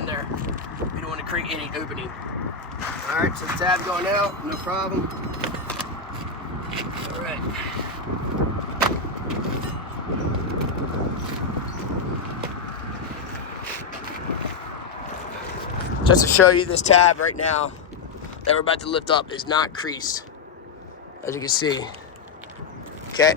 in there. We don't want to create any opening. All right, so the tab's going out, no problem. All right. Just to show you, this tab right now that we're about to lift up is not creased, as you can see. Okay.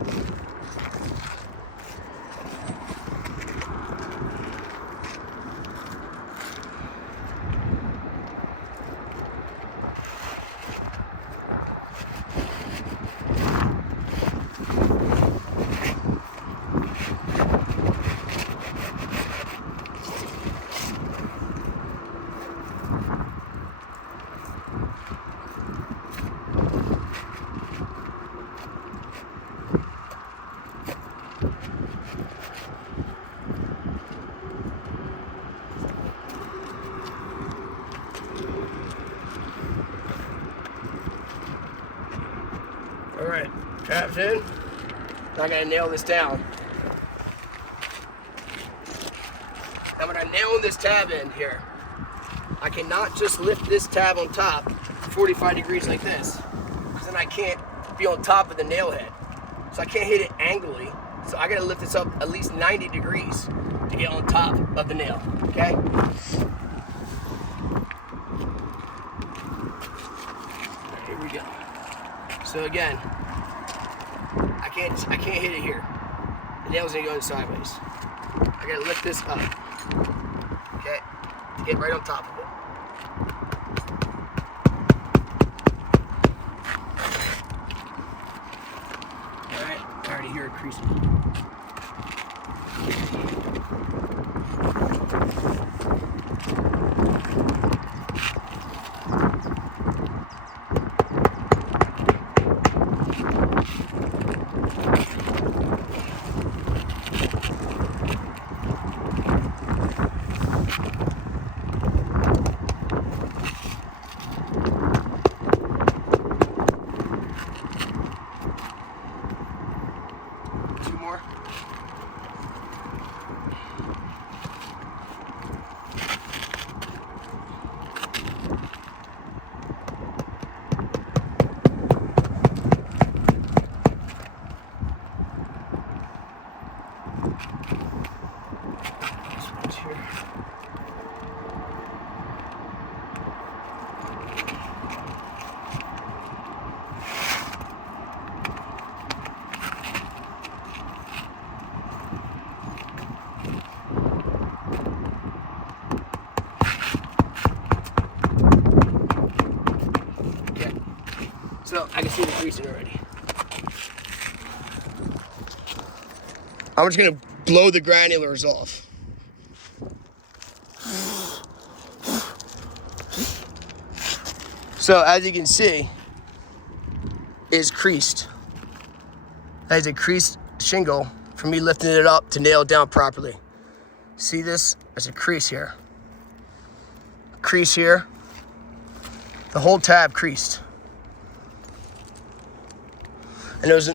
All right, tab's in. Now I gotta nail this down. Now when I nail this tab in here, I cannot just lift this tab on top 45 degrees like this, because then I can't be on top of the nail head. So I can't hit it angrily. So I gotta lift this up at least 90 degrees to get on top of the nail, okay? Here we go. So again, I can't hit it here. The nail's gonna go in sideways. I gotta lift this up, okay, to get right on top of it. All right, I already hear it creasing. Two more. This one's here. So I can see the creasing already. I'm just gonna blow the granulars off. So as you can see, it's creased. That is a creased shingle for me lifting it up to nail it down properly. See this? There's a crease here. Crease here. The whole tab creased. And there was